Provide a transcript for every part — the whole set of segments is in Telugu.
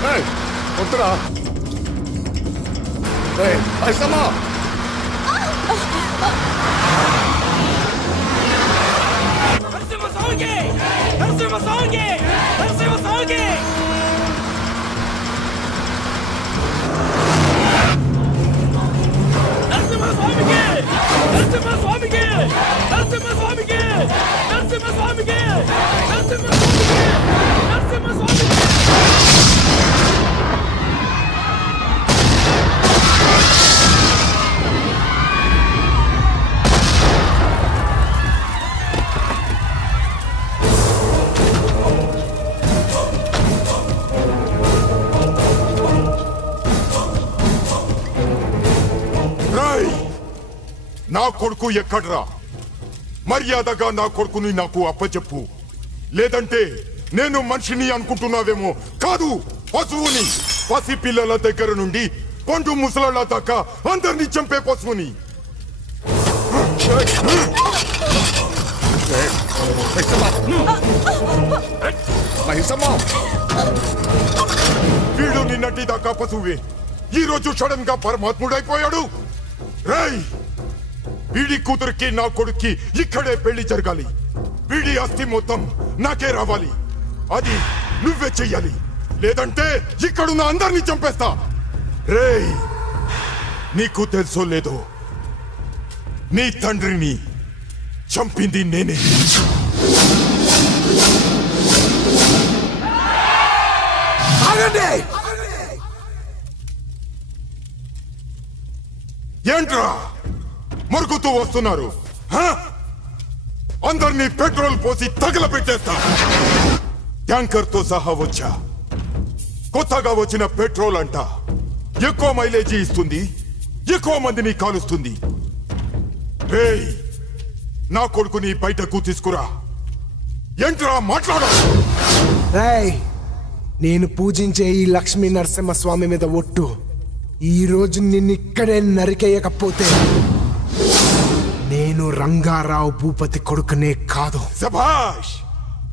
వద్దురా మైసమ్మ నా కొడుకు ఎక్కడ్రా మర్యాదగా నా కొడుకుని నాకు అప్పచెప్పు లేదంటే నేను మనిషిని అనుకుంటున్నావేమో కాదు పశువుని పసి పిల్లల దగ్గర నుండి పండు ముసలాళ్ళ దాకా అందరినీ చంపే పశువుని వీడు నిన్నటి దాకా పశువే ఈ రోజు సడన్ గా పరమాత్ముడైపోయాడు రేయ్ వీడి కూతురికి నా కొడుక్కి ఇక్కడే పెళ్లి జరగాలి వీడి ఆస్తి మొత్తం నాకే రావాలి అది నువ్వే చెయ్యాలి లేదంటే ఇక్కడున్న అందరినీ చంపేస్తా రేయ్ నీకు తెలుసో లేదో నీ తండ్రిని చంపింది నేనే ఏంట్రా మరుగుతూ వస్తున్నారు అందరినీ పెట్రోల్ పోసి తగలబెట్టేస్తా ట్యాంకర్ తో సహా వచ్చా కొత్తగా వచ్చిన పెట్రోల్ అంట ఎక్కువ మైలేజీ ఇస్తుంది ఎక్కువ మందిని కాలుస్తుంది నా కొడుకుని బయటకు తీసుకురా ఏంట్రా మాట్లాడు నేను పూజించే ఈ లక్ష్మీ నరసింహస్వామి మీద ఒట్టు ఈ రోజు నిన్నిక్కడే నరికేయకపోతే నేను రంగారావు భూపతి కొడుకునే కాదు శభాష్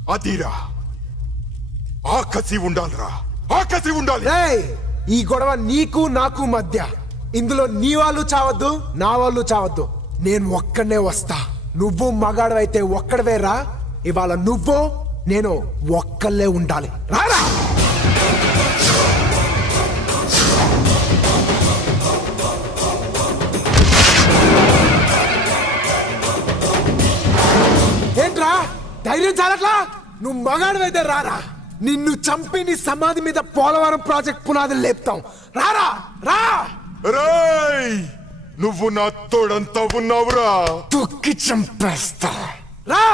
అదిరా ఆకసి ఉండాలిరా ఆకసి ఉండాలి ఈ గొడవ నీకు నాకు మధ్య ఇందులో నీ వాళ్ళు చావద్దు నా వాళ్ళు చావద్దు నేను ఒక్కడనే వస్తా నువ్వు మగాడవైతే ఒక్కడవేరా ఇవాళ నువ్వు నేను ఒక్కళ్ళే ఉండాలి రారా ఏంట్రా ధైర్యం చాలట్లా నువ్వు మగాడివైతే రారా నిన్ను చంపి నీ సమాధి మీద పోలవరం ప్రాజెక్ట్ పునాదులు లేపుతాం రారా రా రేయ్ నువ్వు నా తోడంతా ఉన్నావురా తొక్కి చంపేస్తా రా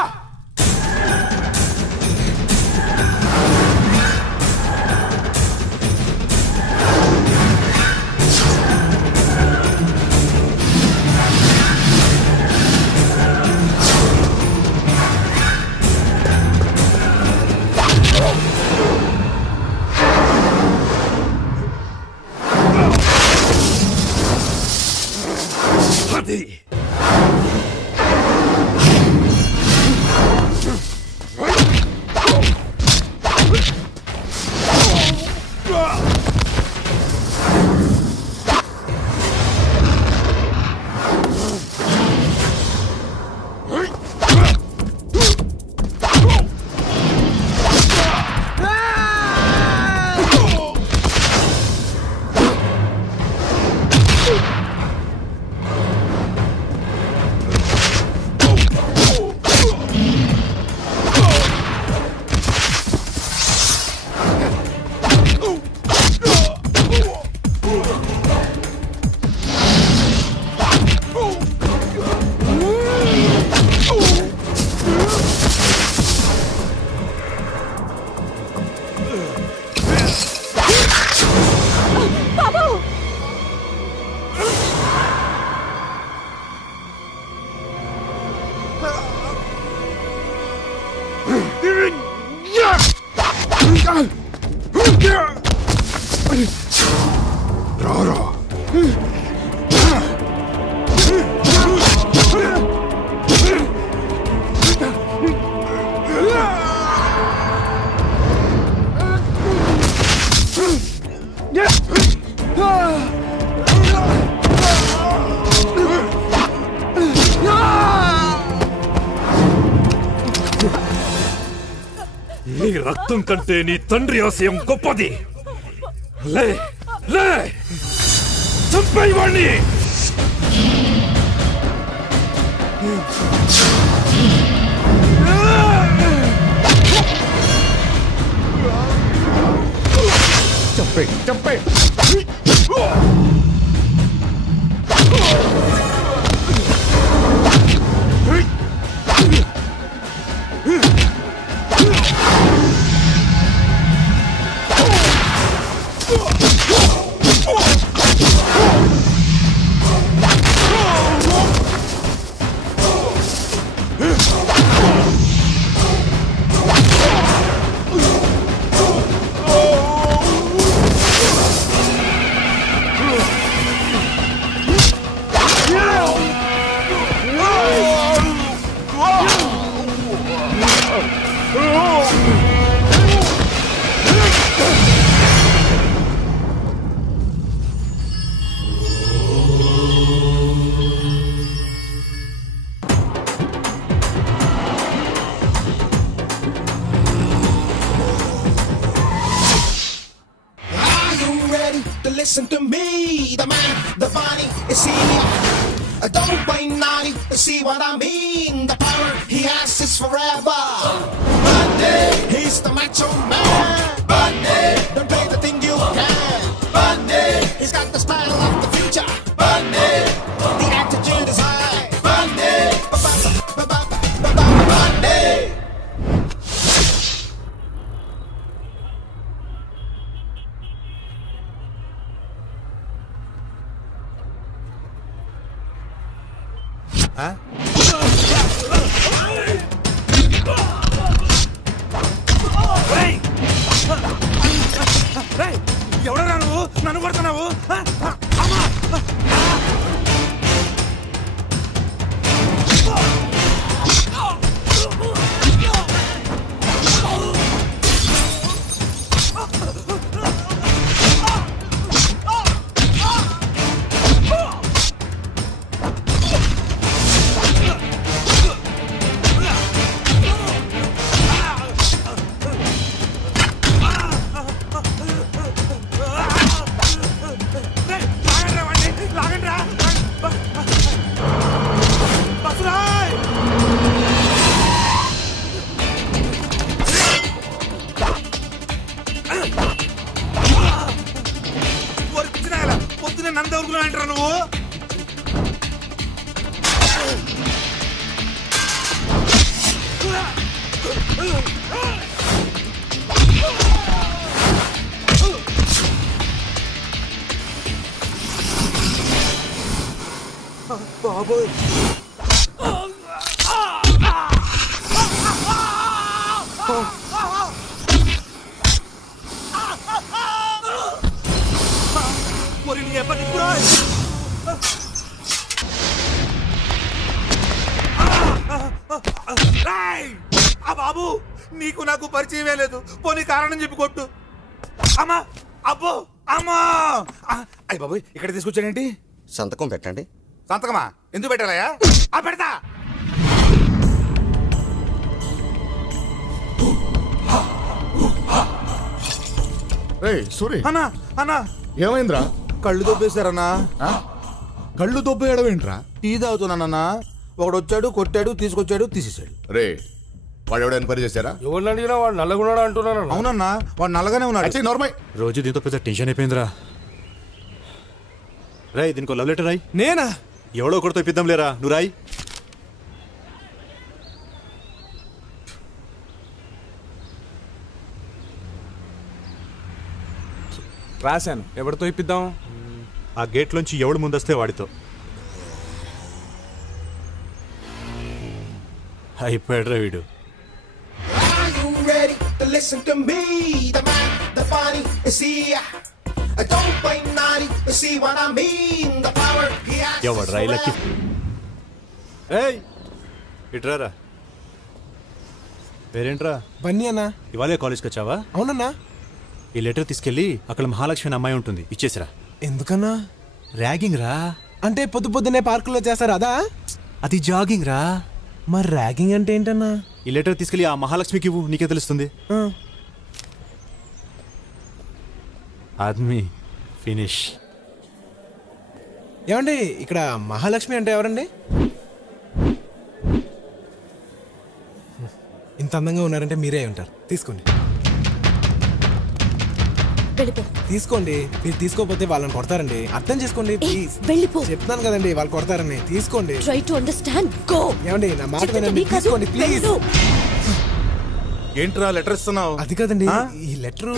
రక్తం కంటే నీ తండ్రి ఆశయం గొప్పది. లే లే చంపేయి వాణ్ణి. చంపే Listen to me, the man, the body, is he? Don't play naughty, see what I mean? The power he has is forever. Bundy, he's the macho man. Bundy, don't play the thing you can. Bundy, he's got the smile of the future. Bundy, the attitude is high. Bundy, Bundy. ఎవడరా నువ్వు? నన్ను కొడుతున్నావు? నంద ఊరుకున్నా అంటారా నువ్వు? బాబోయ్ మరి నీ ఎప్పటి బాబు నీకు నాకు పరిచయమే లేదు. పోనీ కారణం చెప్పి కొట్టు. అమ్మా అబ్బో అమ్మా. అయ్య బాబు ఇక్కడ తీసుకొచ్చానేంటి? సంతకం పెట్టండి. సంతకమా? ఎందుకు పెట్టాలయ్యా? పెడతా. సూరి అన్నా అన్నా ఏమైందిరా? కళ్ళు దొబ్బేశారన్నా. కళ్ళు దొబ్బేయడం ఏంట్రా? టీ తాగుతున్నానన్నా. ఒకడు వచ్చాడు, కొట్టాడు, తీసుకొచ్చాడు, తీసేసాడు. రే వాడు ఎవడో ఎన్క్వైరీ చేశారా? ఎవరిని అడిగినా వాడు నల్లగున్నాడు అంటున్నాను. అవునన్నా వాడు నల్లగానే ఉన్నాడు. నార్మల్. రోజు దీంతో పెద్ద టెన్షన్ అయిపోయిందిరా. రాయ్ దీనికి లవ్ లెటర్ రాయ్. నేనా? ఎవడో ఒకటితో ఇప్పిద్దాం లేరా, నువ్వు రాయ్. రాశాను. ఎవరితో ఇప్పిద్దాం? ఆ గేట్ లోంచి ఎవడు ముందొస్తే వాడితో. అయిపోయాడురా వీడు. ఎవడు రైలకి ఇట్రారా. పేరేంట్రా? బన్నీ అన్నా. ఇవాళే కాలేజ్కి వచ్చావా? అవునన్నా. ఈ లెటర్ తీసుకెళ్లి అక్కడ మహాలక్ష్మి అమ్మాయి ఉంటుంది, ఇచ్చేసిరా. ఎందుకన్నా? ర్యాగింగ్ రా. అంటే పొద్దున్నే పార్కులో చేస్తారు అదా? అది జాగింగ్ రా. మరి ర్యాగింగ్ అంటే ఏంటన్నా? ఈ లెటర్ తీసుకెళ్ళి ఆ మహాలక్ష్మికి ఇవ్వు, నీకే తెలుస్తుంది. ఆద్మీ ఫినిష్. ఏమండి ఇక్కడ మహాలక్ష్మి అంటే ఎవరండి? ఇంత అందంగా ఉన్నారంటే మీరే ఉంటారు. తీసుకోండి తీసుకోండి. మీరు తీసుకోకపోతే వాళ్ళని కొడతారండి. అర్థం చేసుకోండి ప్లీజ్. చెప్తాను కదండి వాళ్ళు కొడతారని. తీసుకోండి. ఏమండి నా మాట వినండి. తీసుకోండి ప్లీజ్. ఏంట్రా లెటర్ ఇస్తున్నావు? అది కదండి ఈ లెటర్.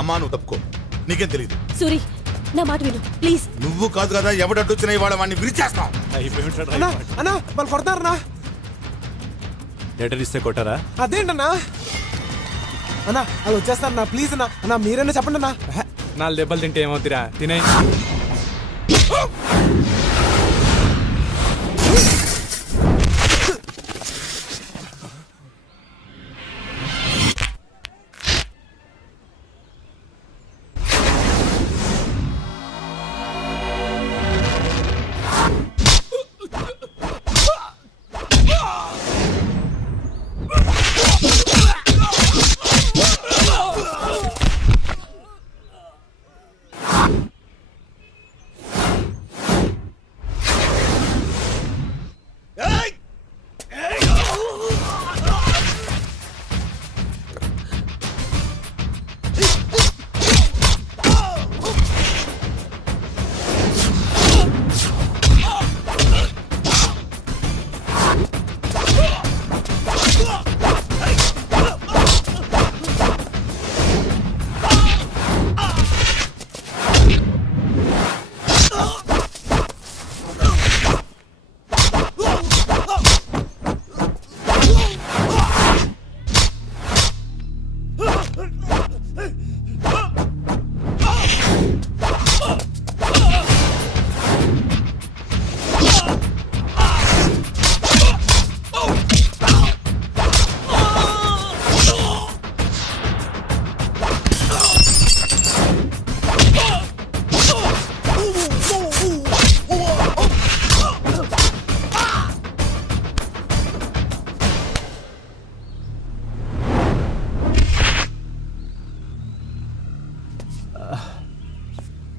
అమ్మా నువ్వు తప్పుకో, నీకేం తెలియదు. సూరి నా మాట విను ప్లీజ్. నువ్వు కాదు కదా ఎవడడ్డొచ్చినా ఇవాళ వాడిని విరిచేస్తాం. అన్నా వాళ్ళు కొడతారన్నా. లెటర్ ఇస్తే కొట్టారా? అదేంటన్నా? అన్నా అది వచ్చేస్తారన్నా ప్లీజ్ అన్నా. అన్నా మీరైనా చెప్పండి అన్నా. 4 దెబ్బలు తింటే ఏమవుతురా? తినే.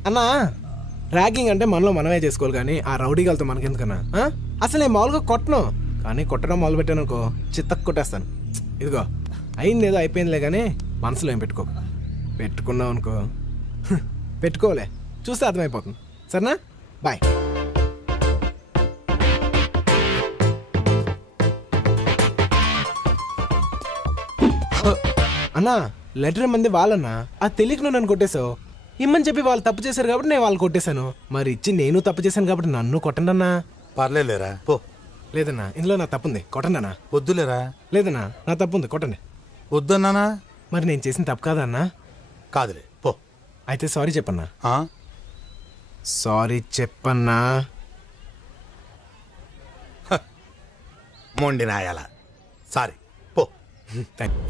అన్నా ర్యాగింగ్ అంటే మనలో మనమే చేసుకోవాలి కానీ ఆ రౌడీగాలతో మనకెందుకన్నా? అసలు నేను మామూలుగా కొట్టను, కానీ కొట్టడం మొదలు పెట్టాను అనుకో చిత్తకు కొట్టేస్తాను. ఇదిగో అయింది ఏదో అయిపోయిందిలే కానీ మనసులో ఏం పెట్టుకో. పెట్టుకున్నావు అనుకో పెట్టుకోలే చూస్తే అర్థమైపోతుంది. సరేనా? బాయ్. అన్నా లెటర్ మంది వాళ్ళన్నా అది తెలియక నువ్వు నన్ను కొట్టేశావు. ఇమ్మని చెప్పి వాళ్ళు తప్పు చేశారు కాబట్టి నేను వాళ్ళు కొట్టేశాను. మరి ఇచ్చి నేను తప్పు చేశాను కాబట్టి నన్ను కొట్టండి అన్నా. పర్లేదులేరా పో. లేదన్నా ఇందులో నా తప్పుంది, కొట్టండి అన్నా. వద్దులేరా. లేదన్నా నా తప్పుంది, కొట్టండి. వద్దన్నానా? మరి నేను చేసిన తప్పు కాదన్నా? కాదులే పో. అయితే సారీ చెప్పన్నా. సారీ చెప్పన్నా. మొండి నాయాల సారీ పో.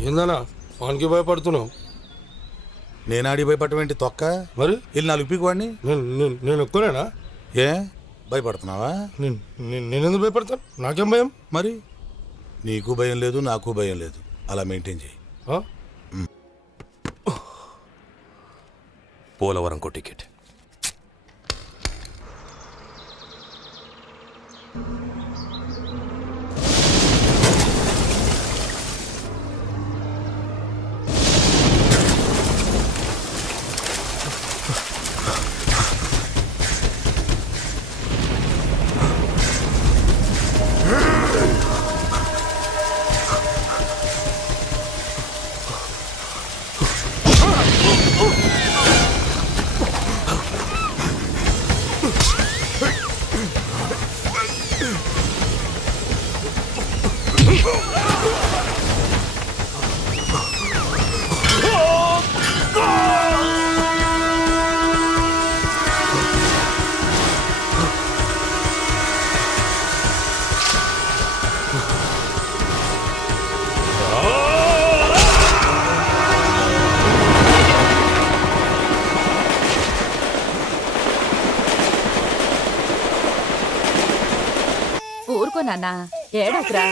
ఏందన్నా వానికి భయపడుతున్నావు? నేను ఆడి భయపడటం ఏంటి తొక్క? మరి ఇల్లు 4 పీకు వాడిని. నేను ఎక్కువనేనా? ఏ భయపడుతున్నావా? నేనెందుకు భయపడతాను? నాకేం భయం? మరి నీకు భయం లేదు నాకు భయం లేదు, అలా మెయింటైన్ చేయి. పోలవరంకో టికెట్. నాన్న ఏడకురా.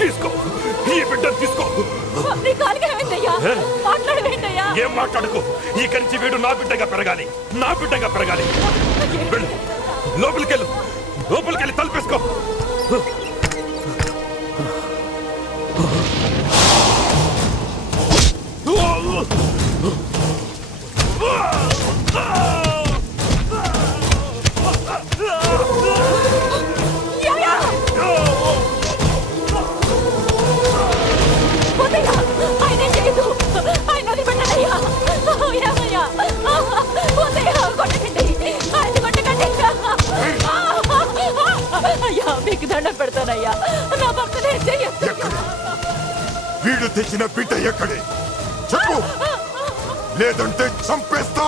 తీసుకో ఈ బిడ్డను తీసుకో. ఏం మాట్లాడుకో. ఈ కంచి వీడు నా బిడ్డగా పెరగాలి, నా బిడ్డగా పెరగాలి. వెళ్ళు, లోపలికెళ్ళు, లోపలికెళ్ళి తలుపేసుకో. మీకు దండం పెడతానయ్యా, నా భర్తనే చెయ్యొద్దు. వీడు తెచ్చిన బిడ్డ ఎక్కడే చెప్పు, లేదంటే చంపేస్తా.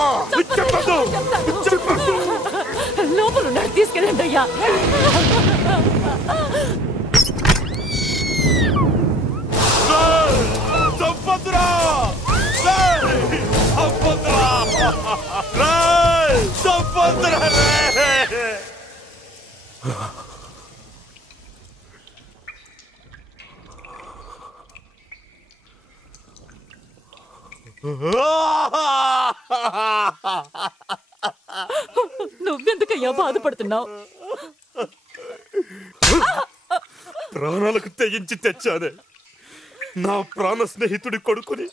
లోపల ఉన్నాడు, తీసుకెళ్ళండి అయ్యా. నువ్వెందుకయ్యా బాధపడుతున్నావు? ప్రాణాలకు తెగించి తెచ్చానే, నా ప్రాణ స్నేహితుడి కొడుకుని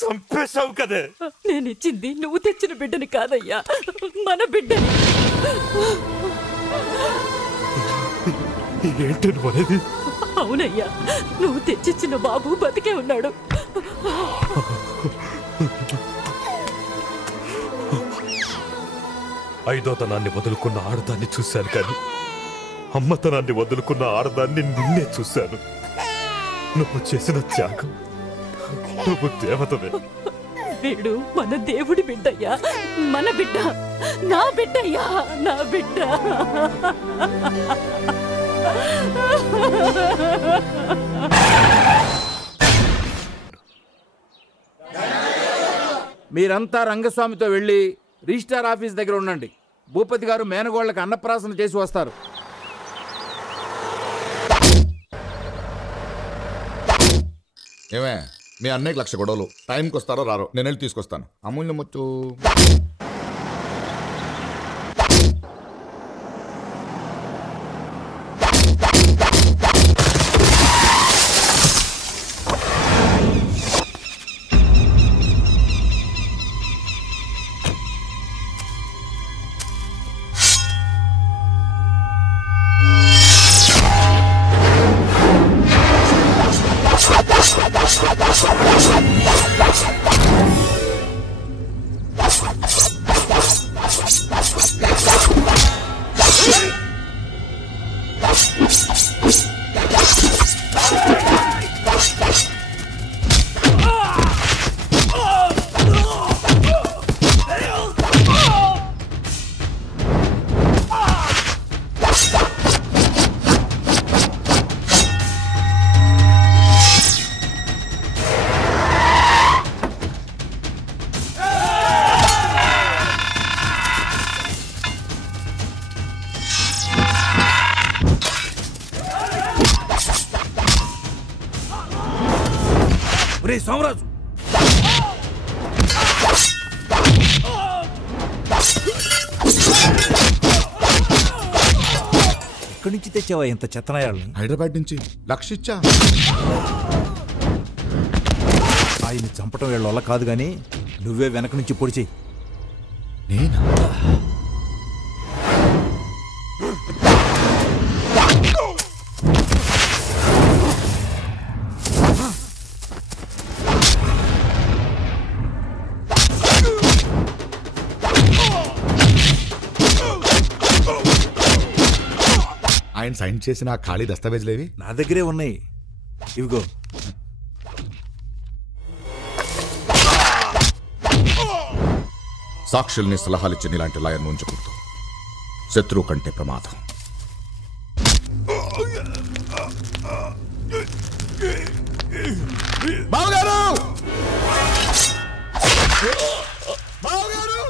చంపేశావు కదే. నేను ఇచ్చింది నువ్వు తెచ్చిన బిడ్డని కాదయ్యా, మన బిడ్డని. ఏంటి నువ్వు అనేది? అవునయ్యా, నువ్వు తెచ్చిచ్చిన బాబు బతికే ఉన్నాడు. ఐదోతనాన్ని వదులుకున్న ఆడదాన్ని చూశాను, కానీ అమ్మతనాన్ని వదులుకున్న ఆడదాన్ని నిన్నే చూశాను. నువ్వు చేసిన త్యాగం, నువ్వు దేవతవే. వీడు మన దేవుడి బిడ్డయ్యా, మన బిడ్డ, నా బిడ్డయ్యా, నా బిడ్డ. మీరంతా రంగస్వామితో వెళ్ళి రిజిస్టార్ ఆఫీస్ దగ్గర ఉండండి. భూపతి గారు మేనగోళ్లకు అన్నప్రాసన చేసి వస్తారు. ఏమే మీ అన్నయ్యకి 1,00,000 గొడవలు. టైంకి వస్తారో రారో, నేను వెళ్ళి తీసుకొస్తాను. అమూల్యం ముచ్చు. సోమరాజు, ఎక్కడి నుంచి తెచ్చావా ఇంత చెత్తనాయాలని? హైదరాబాద్ నుంచి 1,00,000 ఇచ్చా. ఆయన్ని చంపటం వీళ్ళ వల్ల కాదు, కానీ నువ్వే వెనక నుంచి పొడి చెయ్యి. నేనా? ఆయన సైన్ చేసిన ఖాళీ దస్తావేజులేవి నా దగ్గరే ఉన్నాయి, ఇవిగో. సాక్షుల్ని సలహాలిచ్చిన ఇలాంటి లాయర్ను ఉంచకూడదు. శత్రువు కంటే ప్రమాదం. బావగారు! బావగారు!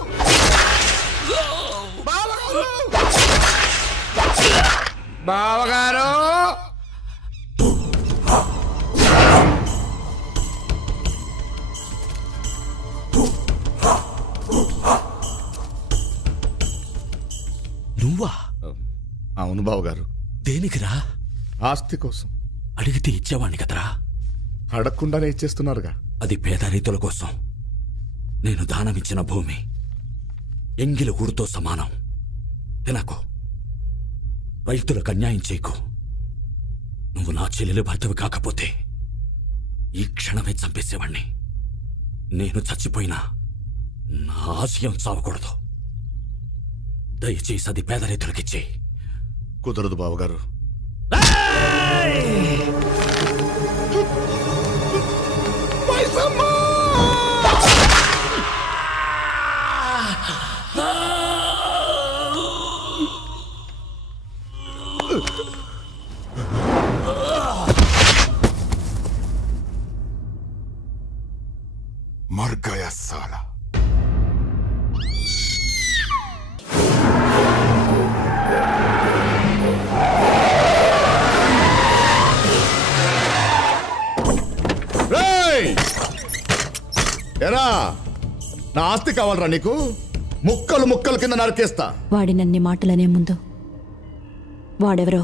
బావగారు నువ్వా? అవును బావగారు. దేనికిరా? ఆస్తి కోసం. అడిగితే ఇచ్చేవాణ్ణి కదరా. అడగకుండానే ఇచ్చేస్తున్నారుగా. అది పేద రైతుల కోసం నేను దానమిచ్చిన భూమి. ఎంగిలి ఊరుతో సమానం. తినకు, రైతులకు అన్యాయం చేయకు. నువ్వు నా చెల్లెలు భర్తవి కాకపోతే ఈ క్షణమే చంపేసేవాణ్ణి. నేను చచ్చిపోయినా నా ఆశయం చావకూడదు. దయచేసి అది పేద రైతులకిచ్చే. కుదరదు బావగారు. मर गया साला। ఎరా, నా ఆస్తి కావాలరా నీకు? ముక్కలు ముక్కలు కింద నరికేస్తా. వాడి నన్ని మాటలనే ముందు వాడెవరో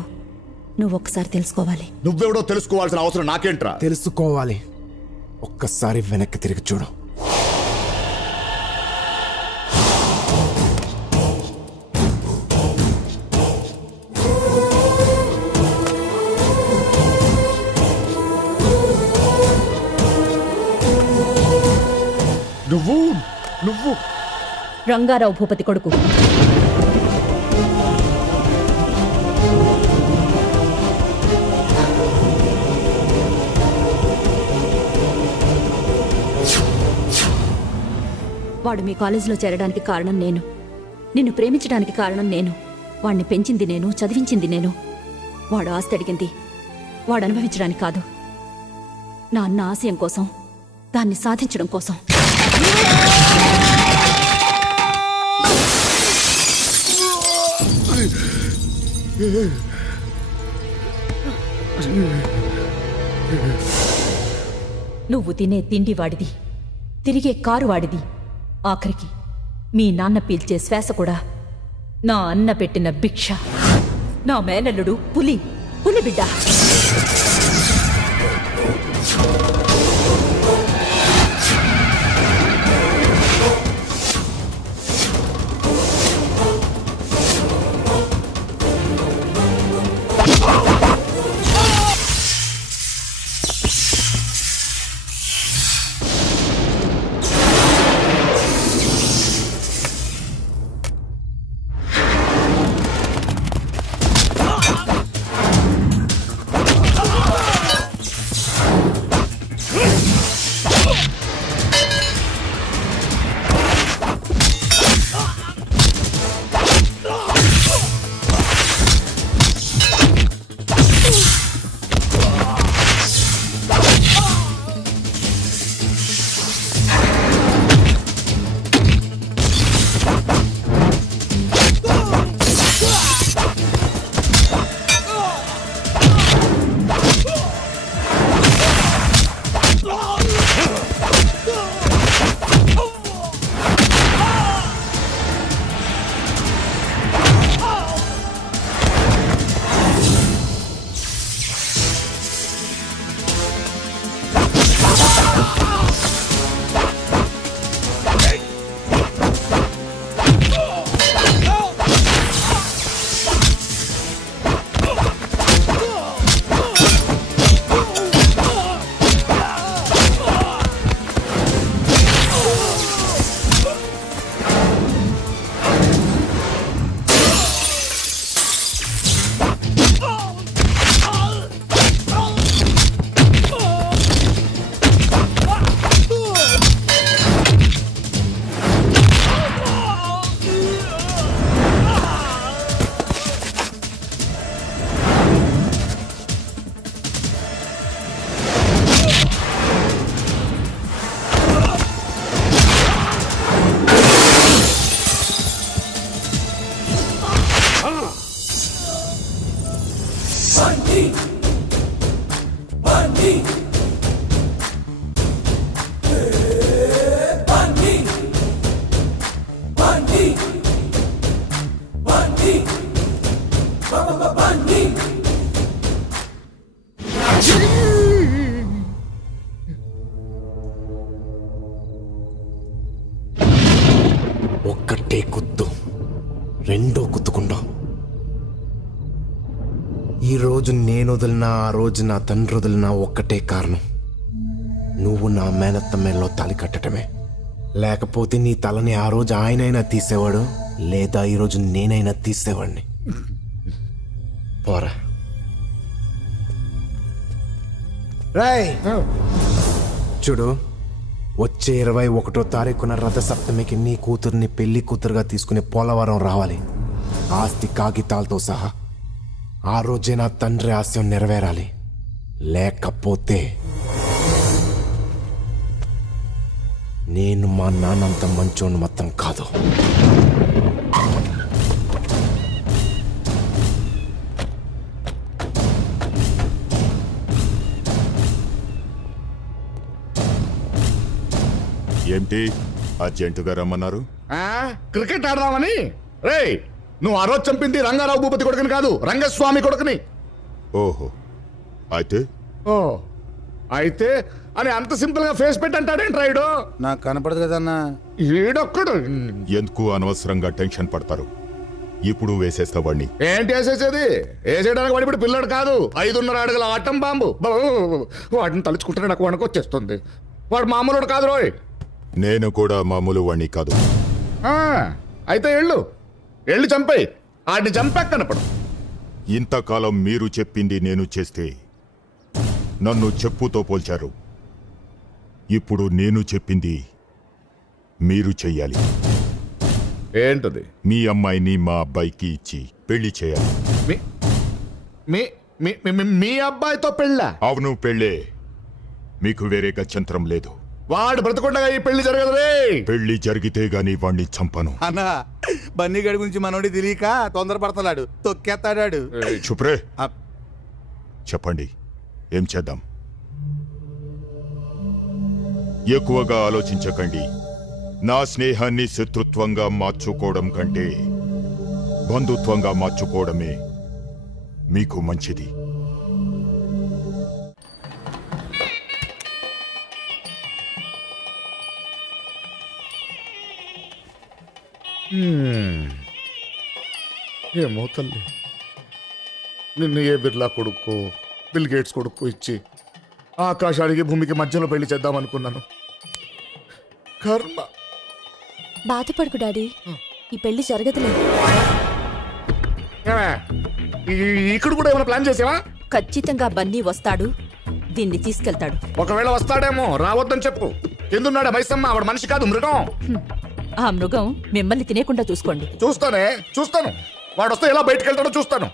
నువ్వు ఒక్కసారి తెలుసుకోవాలి. నువ్వెవడో తెలుసుకోవాల్సిన అవసరం నాకేంట్రా? తెలుసుకోవాలి. ఒక్కసారి వెనక్కి తిరిగి చూడు. నువ్వు నువ్వు రంగారావు భూపతి కొడుకు. వాడు మీ కాలేజీలో చేరడానికి కారణం నేను. నిన్ను ప్రేమించడానికి కారణం నేను. వాడిని పెంచింది నేను, చదివించింది నేను. వాడు ఆస్తి అడిగింది వాడు అనుభవించడానికి కాదు, నా అన్న ఆశయం కోసం, దాన్ని సాధించడం కోసం. నువ్వు తినే తిండి వాడిది, తిరిగే కారు వాడిది, ఆఖరికి మీ నాన్న పీల్చే శ్వాస కూడా నా అన్న పెట్టిన భిక్ష. నా మేనల్లుడు పులి బిడ్డ. ఒక్కటే కుత్తు, రెండో కుత్తుకుండా. ఈ రోజు నేను వదిలినా, ఆ రోజు నా తండ్రి వదిలినా ఒక్కటే కారణం, నువ్వు నా మేనత్త మెడలో తాళి కట్టడమే. లేకపోతే నీ తలని ఆ రోజు ఆయనైనా తీసేవాడు, లేదా ఈరోజు నేనైనా తీసేవాడిని. పోరా. రాయ్ చూడు, వచ్చే 21వ తారీఖున రథసప్తమికి నీ కూతుర్ని పెళ్లి కూతురుగా తీసుకునే పోలవరం రావాలి, ఆస్తి కాగితాలతో సహా. ఆ రోజే నా తండ్రి ఆశయం నెరవేరాలి. లేకపోతే నేను మా నాన్నంత మంచోని మొత్తం కాదు. ఏంటి అర్జెంటుగా రమ్మన్నారు? క్రికెట్ ఆడదామని. రే, నువ్వు ఆ రోజు చంపింది రంగారావు భూపతి కొడుకుని కాదు, రంగస్వామి కొడుకుని. ఓహో, అయితే అయితే అని అంత సింపుల్ గా ఫేస్ పెట్టి అంటాడేంటి రాయుడు? నాకు కనపడదు కదన్నా. ఈడొక్కడు ఎందుకు అనవసరంగా టెన్షన్ పడతారు? ఇప్పుడు వేసేస్తా వాడిని. ఏంటి వేసేసేది? వేసేయడానికి వాడి ఇప్పుడు పిల్లడు కాదు, 5.5 అడుగుల ఆటం బాంబు. వాటిని తలుచుకుంటే నాకు వణకొచ్చేస్తుంది. వాడు మామూలుడు కాదు రోయ్. నేను కూడా మామూలు వాణ్ణి కాదు. అయితే ఎళ్ళు చంపేయి. ఆడిని చంపాక కనపడు. ఇంతకాలం మీరు చెప్పింది నేను చేస్తే నన్ను చెప్పుతో పోల్చారు. ఇప్పుడు నేను చెప్పింది మీరు చెయ్యాలి. ఏంటది? మీ అమ్మాయిని మా అబ్బాయికి ఇచ్చి పెళ్లి చేయాలి. మీ అబ్బాయితో పెళ్ళా? అవును, పెళ్ళే. మీకు వేరే గత్యంతరం లేదు. వాడు బ్రతకుండగా ఈ పెళ్లి జరగదు రే. పెళ్లి జరిగితే గాని వాణ్ణి చంపను. అన్నా, బన్నీ గడి గురించి మనోడి తెలియక తొందరపడతాడు, తొక్కేస్తాడాడు. చుప్రే. చెప్పండి, ఏం చేద్దాం? ఎక్కువగా ఆలోచించకండి. నా స్నేహాన్ని శత్రుత్వంగా మార్చుకోవడం కంటే బంధుత్వంగా మార్చుకోవడమే మీకు మంచిది. ఏమో తల్లి, నిన్ను ఏ బిర్లా కొడుకు, బిల్ గేట్స్ కొడుకు ఇచ్చి ఆకాశానికి భూమికి మధ్యలో పెళ్లి చేద్దామనుకున్నాను. కర్మ. బాధపడుకు డాడీ, ఈ పెళ్లి జరగదులేదు. ఇక్కడ కూడా ఏమైనా ప్లాన్ చేసావా? ఖచ్చితంగా బన్నీ వస్తాడు, దీన్ని తీసుకెళ్తాడు. ఒకవేళ వస్తాడేమో, రావద్దని చెప్పు. ఎందున్నాడా మైసమ్మ? ఆవిడ మనిషి కాదు, మృగం. ఆ మృగం మిమ్మల్ని తినేకుండా చూసుకోండి. చూస్తాను. వాడు వస్తే ఎలా బయటకు వెళ్తాడో చూస్తాను.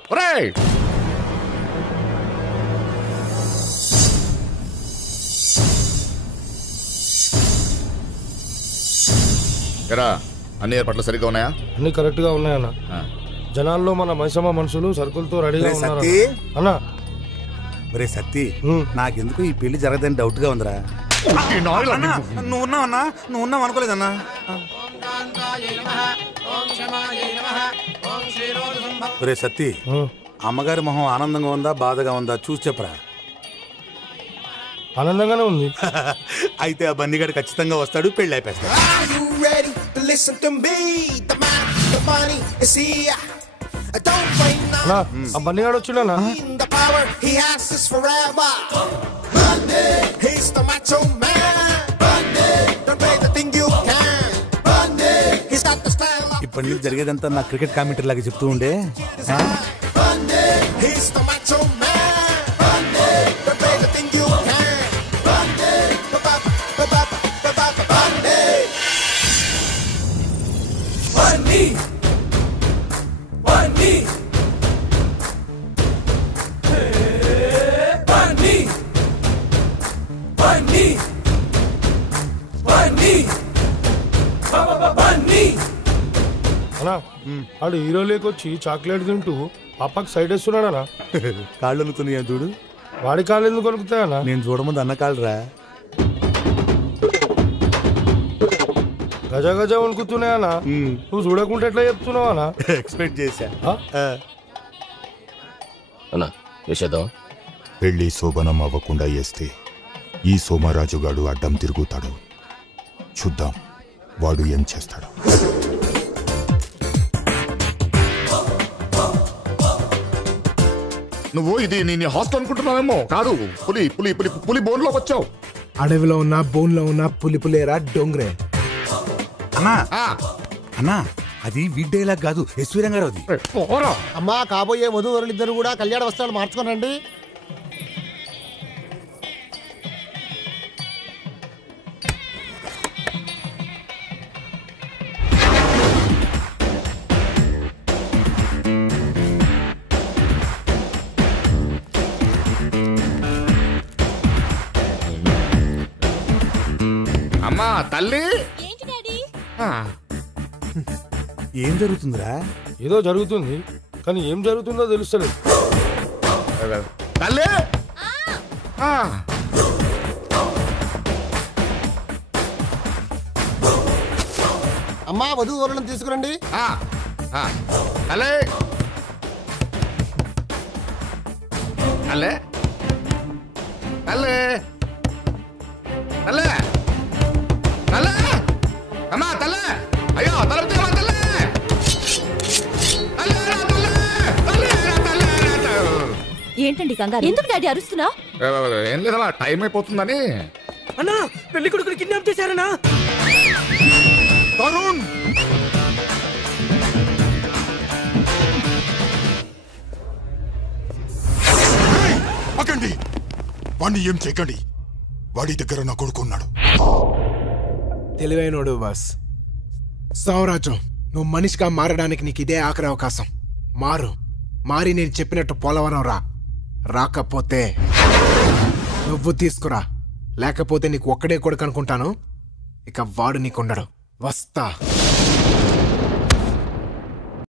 అన్ని ఏర్పాట్లు సరిగ్గా ఉన్నాయా? అన్ని కరెక్ట్ గా ఉన్నాయన్న. జనాల్లో మన మైసమ్మ మనుషులు సరుకులతో రెడీగా ఉన్నారు అన్న. ఒరే సత్తి, నాకెందుకు ఈ పెళ్లి జరగదని డౌట్ గా ఉందిరా. నువ్వు ఉన్నావన్నా? నువ్వు ఉన్నావు అనుకోలేదన్నా. ఒరే సత్తి, అమ్మగారి మొహం ఆనందంగా ఉందా బాధగా ఉందా చూసి చెప్పరా. ఆనందంగానే ఉంది. అయితే ఆ బన్నీగాడు ఖచ్చితంగా వస్తాడు, పెళ్లి అయిపోతాడు. ఆ బన్నీగాడు వచ్చిండనా? ఇప్పటి నుంచి జరిగేదంతా నా క్రికెట్ కామెంటరీ లాగా చెప్తూ ఉండే. ఆడు హీరో లేకొచ్చి చాక్లెట్ తింటూ పాపకి సైడ్ వేస్తున్నాడనా? కాళ్ళు వణుకుతున్నాయా చూడు. వాడి కాళ్ళు ఎందుకు వణుకుతాయనా? నేను చూడముందు అన్న కాళ్ళు రా. గజ గజ వణుకుతున్నాయనా? నువ్వు చూడకుంటే ఎట్లా చెప్తున్నావా? ఎక్స్పెక్ట్ చేశా. అన్నా వేసేద్దాం. పెళ్లి శోభనం అవ్వకుండా వేస్తే ఈ సోమరాజుగాడు అడ్డం తిరుగుతాడు. చూద్దాం వాడు ఏం చేస్తాడు. నువ్వు ఇది నీ హాస్టల్ అనుకుంటున్నావేమో. కాదు, పులి పులి పులి పులి బోన్లోకి వచ్చావు. అడవిలో ఉన్న బోన్లో ఉన్న పులి పులేరా డొంగ్రే. అన్నా అన్నా అది వీడ్డేలా కాదు, ఎస్వి రంగారావుది. అమ్మా కాబోయే వధూవరులిద్దరు కూడా కళ్యాణ వస్త్రాలు మార్చుకోనండి. అమ్మా తల్లి. ఏం జరుగుతుందిరా? ఏదో జరుగుతుంది, కానీ ఏం జరుగుతుందో తెలుస్తలేదు. తల్లి అమ్మా వధూవరులను తీసుకురండి. తల్లి తల్లి తల్లి తల్లి తల్లి అమ్మా తల్లి. అయ్యో తల్లి ఏంటండి కంగారు? ఎందుకు డాడీ అరుస్తున్నా? ఏం లేదమ్మా, టైం అయిపోతుందని. అన్నా పెళ్లి కొడుకుని కిడ్నాప్ చేశారన్నా. తరుణ్ అకండి, వాణ్ణి ఏం చేయకండి. వాడి దగ్గర నా కొడుకున్నాడు. తెలివైనోడు బాస్. సౌరాజు, నువ్వు మనిషిగా మారడానికి నీకు ఇదే ఆఖరి అవకాశం. మారి నేను చెప్పినట్టు పోలవరం రాకపోతే నువ్వు తీసుకురా. లేకపోతే నీకు ఒక్కడే కొడుకు అనుకుంటాను. ఇక వాడు నీకుండడు. వస్తా.